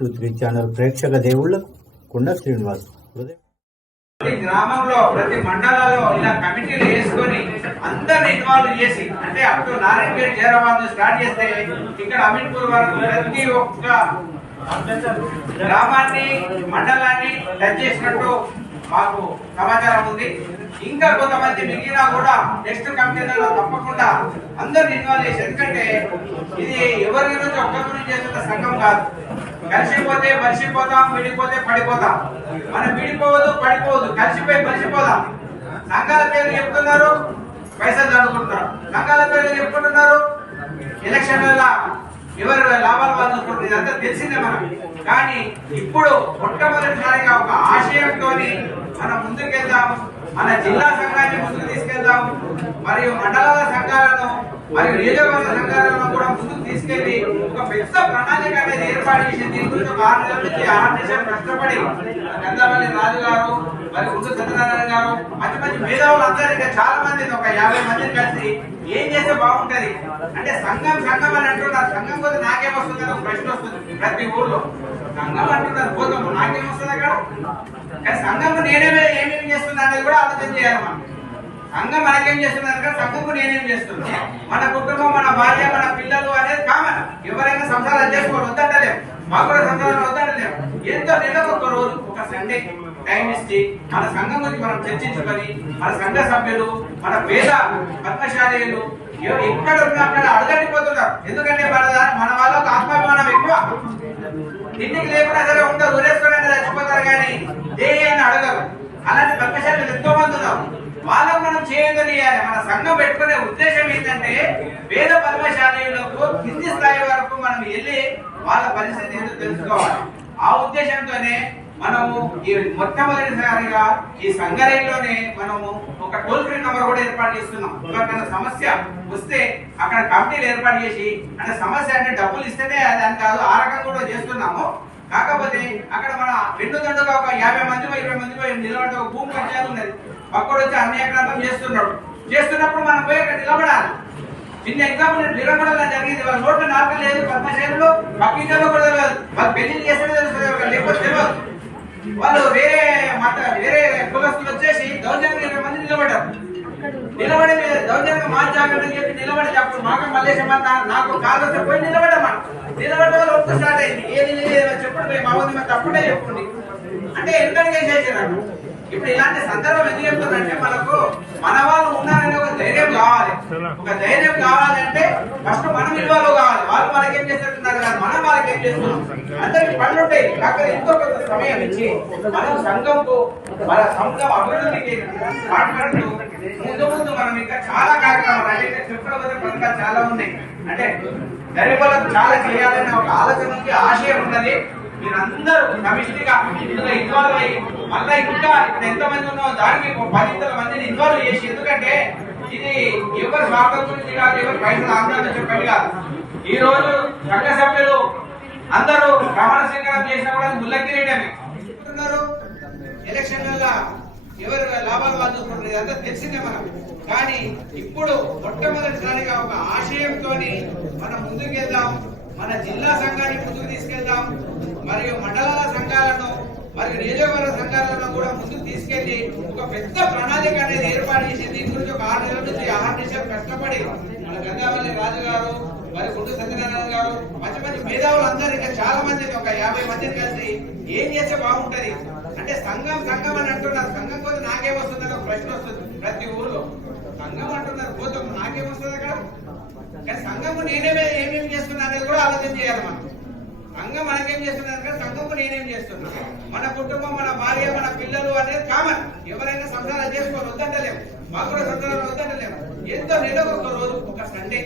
623 channel ప్రేక్షక దేవుళ్లకు కొండ శ్రీనివాస్. ప్రతి గ్రామంలో ప్రతి మండలాల్లో ఇలా కమిటీలు వేసుకొని అందరిని ఇన్వాల్వ్ చేసి, అంటే up to Narayanpet Zaheerabad start చేస్తే ఇక్కడ అమీన్పూర్ వరకు ప్రతి ఒక్క గ్రామాన్ని మండలాన్ని టచ్ చేసినట్టు మాకు సమాచారం ఉంది. ఇంకా కొంతమంది మిగిలినా కూడా నెక్స్ట్ కమిటీలలో తప్పకుండా అందరిని ఇన్వాల్వ్ చేసి, ఎందుకంటే ఇది ఎవరి గురించి ఒక్క గురించి చేస్తున్న సంఘం కాదు. కలిసిపోతే మలిసిపోతాం, విడిపోతే పడిపోతాం. మనం విడిపోవద్దు, పడిపోవద్దు, కలిసిపోయి మలిసిపోదాం. సంఘాల పేర్లు చెప్తున్నారు, పైసలు చదువుకుంటున్నారు. సంఘాల పేర్లు చెప్పుకుంటున్నారు, ఎలక్షన్ల ఎవరు లాభాలు పంచుకుంటారు. ఇదంతా తెలిసిందే మనం. కానీ ఇప్పుడు మొట్టమొదటిసారిగా ఒక ఆశయంతో మనం ముందుకెళ్దాం, మన జిల్లా సంఘాన్ని ముందుకు తీసుకెళ్దాం, మరియు మండలాల సంఘాలను మరియు నియోజకవర్గ సంఘాలను కూడా ముందుకు తీసుకెళ్లి ఒక పెద్ద ప్రణాళిక అనేది ఏర్పాటు చేసి దీని గురించి 6 నెలల నుంచి ఆర్నిషన్ కష్టపడి గంధవల్లి రాజు గారు మరి గుండు సత్యనారాయణ గారు మంచి మంచి మేధావులు అందరూ ఇంకా చాలా మంది ఒక 50 మందిని కలిసి ఏం చేస్తే బాగుంటది అంటే సంఘం సంఘం అని అంటున్నారు. సంఘం పోతే నాకేం వస్తుంది అని ఒక ప్రశ్న వస్తుంది ప్రతి ఊర్లో. సంఘం అంటున్నారు, పోతాము నాకేం వస్తుంది అక్కడ. కానీ సంఘం ఏమేమి చేస్తున్నా అనేది కూడా ఆలోచన చేయాలి మనం. సంఘం మనకేం చేస్తున్నారు కదా, సంఘంకు నేనేం చేస్తున్నా, మన కుటుంబం, మన భార్య, మన పిల్లలు అనేది కామన్. ఎవరైనా సంసారాలు చేసుకోవాలి, వద్దంటలేము. మాకు కూడా సంసారాలు వద్దంటలేము. ఎంతో నెలకు ఒక రోజు ఒక సండే టైం ఇచ్చి మన సంఘం గురించి మనం చర్చించుకొని మన సంఘ సభ్యులు, మన పేద పద్మశాలీలు ఎక్కడ ఉన్నా అక్కడ అడగడిపోతున్నారు. ఎందుకంటే మన వాళ్ళకు ఆత్మాభిమానం ఎక్కువ. ఇంటికి లేకుండా సరే ఉంటారు, ఊరేసుకొని చచ్చిపోతారు, కానీ ఏ అని అడగరు. అలాంటి పద్మశాలీలు ఎంతో మంది ఉన్నారు. వాళ్ళకు మనం చేయగలియాలి. మన సంఘం పెట్టుకునే ఉద్దేశం ఏంటంటే పేద పద్మశాలీలకు కింది స్థాయి వరకు మనం వెళ్ళి వాళ్ళ పరిస్థితి ఏంటో తెలుసుకోవాలి. ఆ ఉద్దేశంతోనే మనము ఈ మొట్టమొదటిసారిగా ఈ సంగారెడ్డిలోనే మనము ఒక టోల్ ఫ్రీ నంబర్ కూడా ఏర్పాటు చేస్తున్నాం. ఎవరికైనా సమస్య వస్తే అక్కడ కమిటీలు ఏర్పాటు చేసి, అంటే సమస్య అంటే డబ్బులు ఇస్తేనే దాని కాదు, ఆ రకంగా కూడా చేస్తున్నాము. కాకపోతే అక్కడ మన రెండు దండుగా ఒక 50 మంది 20 మంది నిలబడి ఒక భూమి పంచాయతీ ఉన్నది. పక్కడు వచ్చి అన్ని ఎకరాలు చేస్తున్నప్పుడు మనం పోయి అక్కడ నిలబడాలి. చిన్న ఎగ్జాంపుల్ నిలబడాలి జరిగింది. వాళ్ళ నోట్ల నాలుగు లేదు, పద్మశాలలో పక్కింట్లో కూడా తెలియదు, వాళ్ళు పెళ్లి చేస్తే తెలుస్తుంది, లేకపోతే తెలియదు. వాళ్ళు వేరే కులస్తులు వచ్చేసి దౌర్జన్యంగా 20 మంది నిలబడి దౌర్జన్యంగా మా జాగ్రత్త అని చెప్పి నిలబడి అప్పుడు మాకు మల్లేశమ్మ నాకు కాలు వస్తే పోయి నిలబడ్డామా. నిలబడ్డ వాళ్ళు ఒక్క స్టార్ట్ అయింది. ఏది చెప్పండి మా ఊరి తప్పుడే చెప్పండి అంటే ఎందుకంటే చేసేసారు. ఇప్పుడు ఇలాంటి సందర్భం ఎందుకు చెప్తుందంటే మనకు మన వాళ్ళు ఉన్నారనే ఒక ధైర్యం కావాలి. ఒక ధైర్యం కావాలంటే ఫస్ట్ మనం ఇన్వాల్వ్ కావాలి. వాళ్ళు మనకేం చేస్తున్నారు కాదు, మనం వాళ్ళకేం చేస్తున్నాం. అందరికి పనులు ఉంటాయి. కాకపోతే ఎంతో కొంత సమయం ఇచ్చి మనం సంఘంకు మన సంఘం అభివృద్ధికి మాట్లాడుతూ ముందు మనం ఇంకా చాలా కార్యక్రమాలు అంటే చెప్పడం పథకాలు చాలా ఉన్నాయి. అంటే గరీబులకు చాలా చేయాలనే ఒక ఆలోచన ఉంది, ఆశయం ఉన్నది. మీరందరూ సమిష్టిగా ఇందులో ఇన్వాల్వ్ అయ్యి మళ్ళీ ఇంకా ఇప్పుడు ఎంతమంది ఉన్నారో దానికి 10 మందిని ఇన్వాల్వ్ చేసి, ఎందుకంటే ఇది ఎవరి స్వార్థం గురించి కాదు, ఎవరి పైసలు ఆందోళన చెప్పండి కాదు. ఈ రోజు సంఘ సభ్యులు అందరూ ప్రమాణ స్వీకారం చేసినా కూడా ముల్లకిరీటమే చెప్తున్నారు. ఎలక్షన్ల ఎవరు లాభాలు పంచుకుంటారు, ఇదంతా తెలిసిందే మనం. కానీ ఇప్పుడు మొట్టమొదటిసారిగా ఒక ఆశయంతో మనం ముందుకెళ్దాం, మన జిల్లా సంఘాన్ని ముందుకు తీసుకెళ్దాం, మరియు మండలాల సంఘాలను మరియు నియోజకవర్గ సంఘాలను కూడా ముందుకు తీసుకెళ్లి ఒక పెద్ద ప్రణాళిక అనేది ఏర్పాటు చేసి దీని గురించి ఒక 6 నెలల నుంచి ఆర్నిషన్ కష్టపడి మన గంధవల్లి రాజు గారు మరి గుండు సత్యనారాయణ గారు మంచి మంచి మేధావులు అందరూ ఇంకా చాలా మంది ఒక 50 మందిని కలిసి ఏం చేస్తే బాగుంటది అంటే సంఘం సంఘం అని అంటున్నారు. సంఘం పోతే నాకేం వస్తుంది అని ఒక ప్రశ్న వస్తుంది ప్రతి ఊర్లో. సంఘం అంటున్నారు, పోతే నాకేం వస్తుంది అక్కడ. కానీ సంఘంకు ఏమేమి చేస్తున్నా అనేది కూడా ఆలోచన చేయాలి మనం. సంఘం మనకేం చేస్తున్నారు కానీ సంఘంకు నేనేం చేస్తున్నా, మన కుటుంబం, మన భార్య, మన పిల్లలు అనేది కామన్. ఎవరైనా సంసారాలు చేసుకోవాలి, వద్దంటలేము. మాకు కూడా సంసారాలు వద్దంటలేము. ఎంతో నెలకు ఒక రోజు ఒక సండే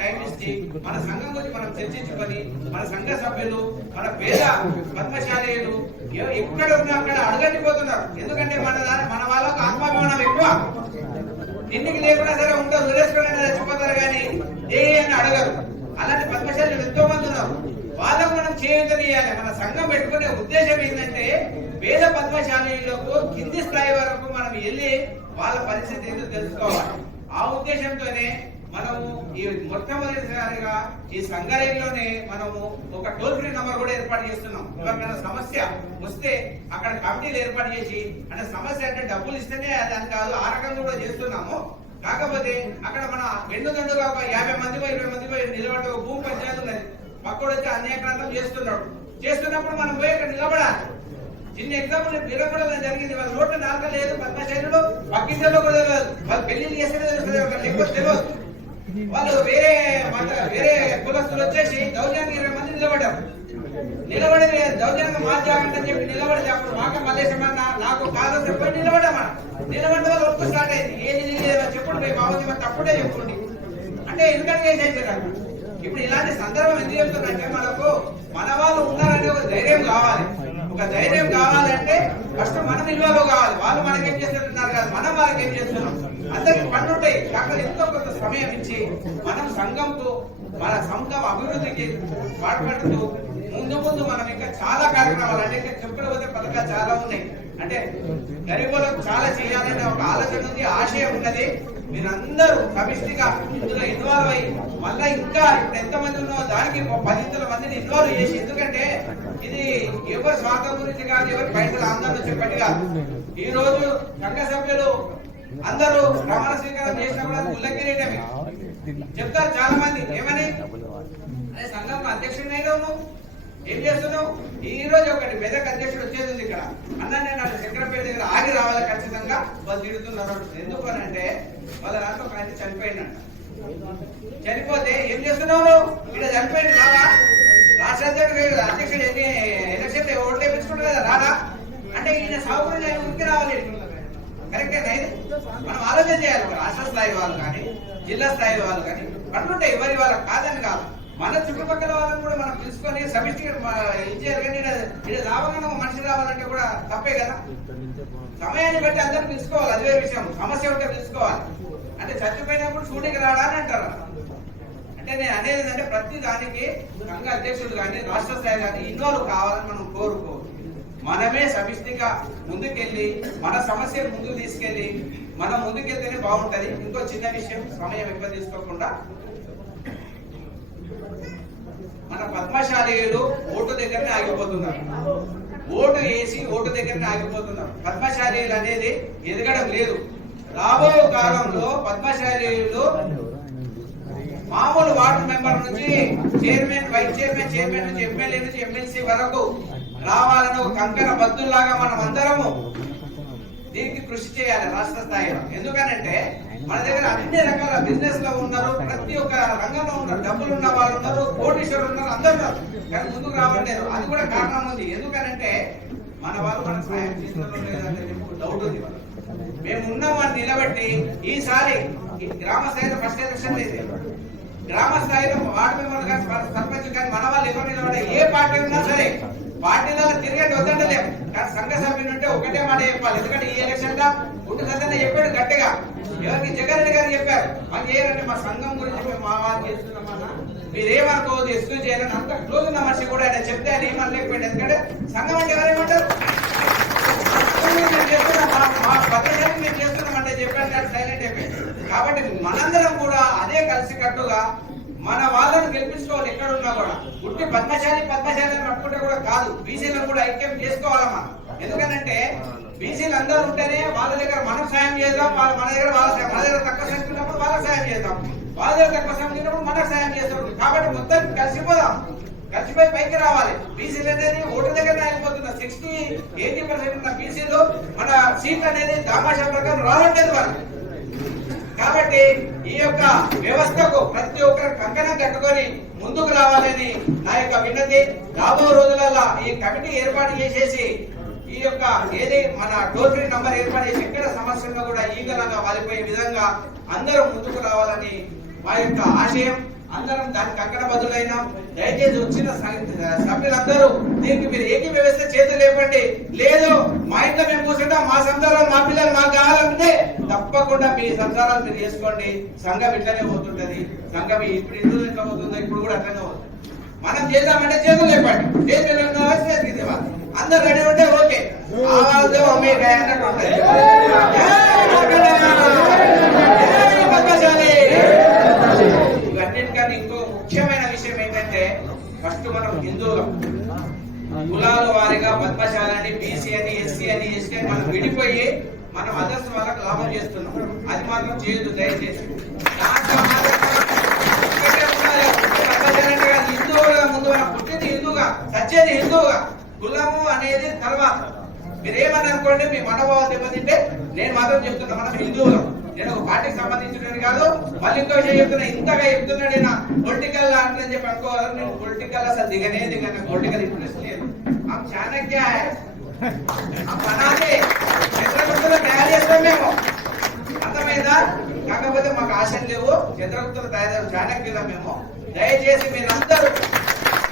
టైం ఇచ్చి మన సంఘం గురించి మనం చర్చించుకొని మన సంఘ సభ్యులు, మన పేద పద్మశాలీలు ఎక్కడ ఉన్నా అక్కడ అడగడిపోతున్నారు. ఎందుకంటే మన వాళ్ళకు ఆత్మాభిమానం ఎక్కువ. ఇంటికి లేకుండా సరే ఉంటారు, ఊరేసుకొని చచ్చిపోతారు, కానీ ఏ అని అడగరు. అలాంటి పద్మశాలీలు ఎంతో మంది ఉన్నారు. వాళ్ళకు మనం చేయగలియాలి. మన సంఘం పెట్టుకునే ఉద్దేశం ఏంటంటే పేద పద్మశాలీలకు కింది స్థాయి వరకు మనం వెళ్ళి వాళ్ళ పరిస్థితి ఏంటో తెలుసుకోవాలి. ఆ ఉద్దేశంతోనే మనము ఈ మొట్టమొదటిసారిగా ఈ సంగారెడ్డిలోనే మనము ఒక టోల్ ఫ్రీ నంబర్ కూడా ఏర్పాటు చేస్తున్నాం. ఎవరికైనా సమస్య వస్తే అక్కడ కమిటీలు ఏర్పాటు చేసి, అంటే సమస్య అంటే డబ్బులు ఇస్తేనే అది కాదు, ఆ రకంగా కూడా చేస్తున్నాము. కాకపోతే అక్కడ మన వెన్నుదండుగా ఒక 50 మంది 20 మంది నిలబడి ఒక భూమి పంచాయతీ ఉన్నది, పక్కడు వచ్చి అనేకం చేస్తున్నప్పుడు మనం పోయి అక్కడ నిలబడాలి. చిన్న ఎగ్జాంపుల్ నిలబడడం జరిగింది. వాళ్ళ నోట్ల నాలుక లేదు, పద్మశైలిలో పక్కింట్లో కూడా తెలియదు, వాళ్ళు పెళ్లి చేస్తేనే తెలుస్తుంది, లేకపోతే తెలియదు. వాళ్ళు వేరే కులస్తులు వచ్చేసి దౌర్జన్యం 20 మంది నిలబడి దౌర్జన్యంగా మార్చాలంటని చెప్పి నిలబడితే అప్పుడు మాక మల్లేశమన్న నాకు కాదు చెప్పి నిలబడ్డామా. నిలబడ్డ వాళ్ళు ఒక్క స్టార్ట్ అయింది, ఏది చెప్పుడు బాబు తప్పుడే చెప్పుకోండి అంటే ఎందుకంటే చేసేసారు. ఇప్పుడు ఇలాంటి సందర్భం ఎందుకు చెప్తుందంటే మనకు మన వాళ్ళు ఉన్నారనే ఒక ధైర్యం కావాలి. ఒక ధైర్యం కావాలంటే ఫస్ట్ మన నిల్వలో కావాలి. వాళ్ళు మనకేం చేస్తున్నారు కాదు, మనం వాళ్ళకి ఏం చేస్తున్నాం. అందరికి పనుంటాయి, కాకపోతే ఎంతో కొంత సమయం ఇచ్చి మనం సంఘంకు మన సంఘం అభివృద్ధికి పాటుపడుతూ ముందు మనం ఇంకా చాలా కార్యక్రమాలు అంటే ఇంకా చెప్పుకోకపోతే పథకాలు చాలా ఉన్నాయి. అంటే గరీబులకు చాలా చేయాలనే ఒక ఆలోచన ఉంది, ఆశయం ఉన్నది. మీరందరూ సమిష్టిగా ఇందులో ఇన్వాల్వ్ అయ్యి మళ్ళా ఇంకా ఇప్పుడు ఎంతమంది ఉన్నో దానికి 10 మందిని ఇన్వాల్వ్ చేసి, ఎందుకంటే ఇది ఎవరి స్వార్థం గురించి కాదు, ఎవరి పైసలు ఆందోళన చెప్పండి కాదు. ఈ రోజు సంఘ సభ్యులు అందరూ ప్రమాణ స్వీకారం చేసినా కూడా ఉల్లగిరేటమే చెప్తారు చాలా మంది. ఏమని అదే సంఘం అధ్యక్షుడినే ఉన్నావు, ఏం చేస్తున్నావు? ఈ రోజు ఒకటి మెదక్ అధ్యక్షుడు వచ్చేది ఉంది ఇక్కడ. అన్న నేను అక్కడ చక్రపేట దగ్గర ఆగి రావాలి ఖచ్చితంగా, వాళ్ళు తిడుతున్నారు. ఎందుకు అని అంటే వాళ్ళ దాంట్లో ఒక ఆయన చనిపోయిందంట. చనిపోతే ఏం చేస్తున్నావు? ఇక్కడ చనిపోయింది రావా? రాష్ట్ర అధ్యక్షుడు ఎలక్షన్ ఓట్లు వేయించుకుంటారు కదా, రారా అంటే ఈయన సాగు ఉరికి రావాలి. కరెక్టే ఇది మనం ఆలోచన చేయాలి. రాష్ట్ర స్థాయి వాళ్ళు కానీ జిల్లా స్థాయి వాళ్ళు కానీ అట్లుంటాయి, ఎవరి వాళ్ళకి కాదని కాదు. మన చుట్టుపక్కల వాళ్ళని కూడా మనం తీసుకొని సమిష్టిగా ఇచ్చేయాలి. కానీ ఇక్కడ రావాలన్నా మనిషి రావాలంటే కూడా తప్పే కదా. సమయాన్ని బట్టి అందరూ తీసుకోవాలి, అదే విషయం. సమస్య ఉంటే తీసుకోవాలి. అంటే చచ్చిపోయినప్పుడు షూటింగ్ రాడా అని అంటారు. అంటే నేను అనేది అంటే ప్రతి దానికి సంఘ అధ్యక్షుడు కానీ రాష్ట్ర స్థాయి కానీ ఇన్వాల్వ్ కావాలని మనం కోరుకోవాలి. మనమే సమిష్టిగా ముందుకెళ్ళి మన సమస్యను ముందుకు తీసుకెళ్లి మనం ముందుకెళ్తేనే బాగుంటది. ఇంకో చిన్న విషయం, సమయం ఎక్కువ తీసుకోకుండా, మన పద్మశాలీలు ఓటు దగ్గరనే ఆగిపోతున్నారు. ఓటు వేసి ఓటు దగ్గరనే ఆగిపోతున్నారు. పద్మశాలీలు అనేది ఎదగడం లేదు. రాబో కాలంలో పద్మశాలీలు మామూలు వార్డు మెంబర్ నుంచి చైర్మన్, వైస్ చైర్మన్, చైర్మన్ నుంచి ఎమ్మెల్యే నుంచి ఎమ్మెల్సీ వరకు రావాలని ఒక కంకణ బద్దుల్లాగా మనం అందరము దీనికి కృషి చేయాలి రాష్ట్ర స్థాయిలో. ఎందుకనంటే మన దగ్గర అన్ని రకాల బిజినెస్ లో ఉన్నారు, ప్రతి ఒక్క రంగంలో ఉన్నారు, డబ్బులు ఉన్న వాళ్ళు ఉన్నారు, కోటీశ్వరులు ఉన్నారు, అందరూ ఉన్నారు. కానీ ముందుకు రావట్లేదు. అది కూడా కారణం ఉంది. ఎందుకనంటే మన వాళ్ళు మనకు సాయం చేస్తున్నారు లేదంటే డౌట్ ఉంది. మేము ఉన్నవాడిని నిలబెట్టి ఈసారి గ్రామ స్థాయిలో ఫస్ట్ ఎలక్షన్ లేదు, గ్రామ స్థాయిలో వార్డు మెంబర్ కానీ సర్పంచ్ కానీ మన వాళ్ళు ఎవరు నిలబడే ఏ పార్టీ ఉన్నా సరే పార్టీలలో తిరిగేటి వద్దంటలేము. కానీ సంఘ సభ్యులు ఉంటే ఒకటే మాట చెప్పాలి. ఎందుకంటే ఈ ఎలక్షన్ గా గుంటు సత్యన్న చెప్పాడు గట్టిగా, ఎవరికి జగన్ రెడ్డి గారు చెప్పారు, మాకు ఏంటంటే మా సంఘం గురించి మేము మా వాళ్ళు చేస్తున్నామన్నా మీరేమనుకోవద్దు, ఎక్స్క్యూజ్ చేయాలని అంత క్లోజ్ ఉన్న మనిషి కూడా ఆయన చెప్తే ఆయన ఏమనలేకపోయాడు. ఎందుకంటే సంఘం అంటే ఎవరేమంటారు, మేము చేస్తున్నామంటే చెప్పాను సైలెంట్ అయిపోయింది. కాబట్టి మనందరం కూడా అదే కలిసికట్టుగా మన వాళ్ళను గెలిపించుకోవాలి. ఎక్కడ ఉన్నా కూడా పుట్టి పద్మశాలి పట్టుకుంటే కూడా కాదు, బీసీలను కూడా ఐక్యం చేసుకోవాలమ్మా. ఎందుకంటే బీసీలు అందరూ ఉంటేనే వాళ్ళ దగ్గర మనం సాయం చేద్దాం, మన దగ్గర మన దగ్గర తక్కువ సంఖ్య ఉన్నప్పుడు వాళ్ళకి సాయం చేద్దాం, వాళ్ళ దగ్గర తక్కువ సంఖ్య ఉన్నప్పుడు మనకు సాయం చేస్తాం. కాబట్టి మొత్తం కలిసిపోదాం, కలిసిపోయి పైకి రావాలి. బీసీలు అనేది ఓటు దగ్గర అయిపోతున్న 60-80% ఉన్న బీసీలు మన సీట్ అనేది దామాషా ప్రకారం రావట్లేదు వాళ్ళు. కాబట్టి ఈ యొక్క వ్యవస్థకు ప్రతి ఒక్కరు కంకణం కట్టుకొని ముందుకు రావాలని నా యొక్క విన్నతి. రాబో రోజులలో ఈ కమిటీ ఏర్పాటు చేసేసి ఈ యొక్క ఏది మన టోల్ ఫ్రీ నంబర్ ఏర్పాటు చేసి ఎక్కడ సమస్యల్లో కూడా ఈగలంగా వాలిపోయే విధంగా అందరూ ముందుకు రావాలని మా యొక్క ఆశయం. అందరం దానికి అక్కడ బదులైనా దయచేసి వచ్చిన సభ్యులందరూ దీనికి మీరు ఏకీభవిస్తే చేతులు లేపండి. లేదు మా ఇంట్లో మేము కూర్చుంటాం, మా సంసారాలు మా పిల్లలు మాకు కావాలంటే తప్పకుండా మీ సంసారాలు మీరు చేసుకోండి. సంఘం ఇట్లనే పోతుంటది. సంఘం ఇప్పుడు ఇంట్లో ఎట్లా పోతుందో ఇప్పుడు కూడా అట్లనే పోతుంది. మనం చేద్దామంటే చేతులు లేపండి, చేతులు అందరు రెడీ ఉంటే ఓకే. ఆవాజు అమ్మేకాయ అన్నట్టు ఉంటుంది. అంటే ఫస్ట్ మనం హిందువులం, కులాల వారిగా పద్మశాలని, బీసీ అని, ఎస్సీ అని, ఎస్టీ అని మనం విడిపోయి మనం అదర్స్ వాళ్ళకి లాభం చేస్తున్నాం. అది మాత్రం చేయొద్దు దయచేసి. హిందువుగా ముందు మనం పుట్టింది హిందువుగా, సచ్చేది హిందువుగా, కులము అనేది తర్వాత. మీరేమని అనుకోండి, మీ మనోభావాలు దెబ్బతింటే నేను మాత్రం చెప్తున్నా మనం హిందువులం. నేను ఒక పార్టీకి సంబంధించినది కాదు. మళ్ళీ ఇంకో విషయం చెప్తున్నా, ఇంతగా చెప్తున్నాడు నేను పొలిటికల్ అంటే చెప్పి అనుకోవాలి. నేను పొలిటికల్ అసలు దిగనే పొలిటికల్ ఇంట్రెస్ట్ లేదు. ఆ చాణక్య పనాది చంద్రగుప్తులు తయారు చేస్తాం మేము, అర్థమైందా? కాకపోతే మాకు ఆశలు లేవు. చంద్రగుప్తులు తయారు చాణక్యులం మేము. దయచేసి మీరందరూ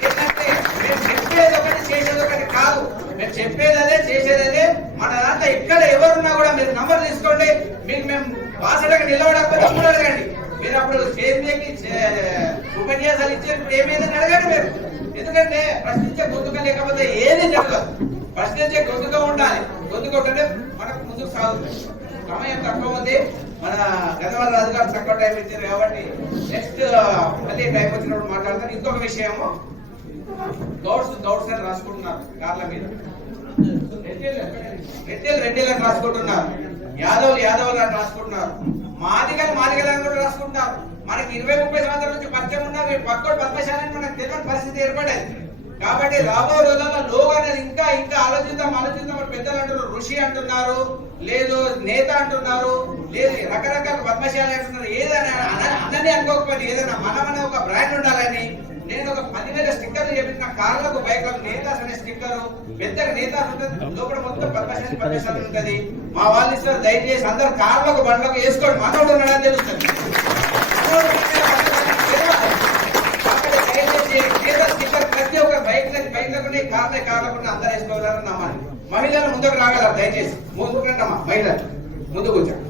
ఏంటంటే మేము చెప్పేది ఒకటి చేసేది ఒకటి కాదు. మేము చెప్పేది అదే చేసేది అదే. మన దాంట్లో ఇక్కడ ఎవరున్నా కూడా మీరు నంబర్ తీసుకోండి. మీకు మేము బాసడగా నిలబడకపోతే కూడా అడగండి. మీరు అప్పుడు చేతికి ఉపన్యాసాలు ఇచ్చేటప్పుడు ఏమైందని అడగండి మీరు. ఎందుకంటే ప్రశ్నించే గొంతుక లేకపోతే ఏది జరగదు. ప్రశ్నించే గొంతుక ఉండాలి. గొంతుక ఉంటే మనకు ముందుకు సాగుతుంది. సమయం తక్కువ ఉంది. మన గన్నవరం రాజు గారు తక్కువ టైం ఇచ్చారు కాబట్టి నెక్స్ట్ మళ్ళీ టైం వచ్చినప్పుడు మాట్లాడతాను. ఇంకొక విషయము, గౌడ్స్ అని రాసుకుంటున్నారు కార్ల మీద, రెడ్డిలను రాసుకుంటున్నారు, యాదవులు అని రాసుకుంటున్నారు, మాదిగలు అని కూడా రాసుకుంటున్నారు. మనకి 20-30 సంవత్సరాల నుంచి పరిచయం ఉన్నారు. పక్కోడు పద్మశాలని మనకు తెలియని పరిస్థితి ఏర్పడేది. కాబట్టి రాబోయే రోజుల్లో లోగ్ అనేది ఇంకా ఆలోచిద్దాం. పెద్దలు అంటున్నారు, ఋషి అంటున్నారు, లేదు నేత అంటున్నారు, లేదు రకరకాల పద్మశాలి అంటున్నారు. ఏదైనా అన్నని అనుకోకపోతే ఏదైనా మనమనే ఒక బ్రాండ్ ఉండాలని నేను ఒక 10,000 స్టిక్కర్లు చెప్పిన కార్లకు, బైక్లకు నేతాస్ అనే స్టిక్కర్, పెద్దగా నేతాస్ ఉంటుంది, లోపల మొత్తం పద్మశాలి ఉంటది. మా వాళ్ళు ఇస్తారు. దయచేసి అందరు కార్లకు, బండ్లకు వేసుకోండి. మనోడు ఉన్నాడని తెలుస్తుంది. ప్రతి ఒక్క బైక్లకు కార్లకు అందరూ వేసుకోవాలని నమ్మాలి. మహిళలు ముందుకు రాగలరు. దయచేసి ముందుకుంటామా మహిళలు ముందుకు వచ్చారు.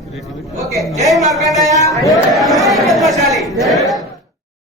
ఓకే, జై మార్కండయ్య, జై పద్మశాలి.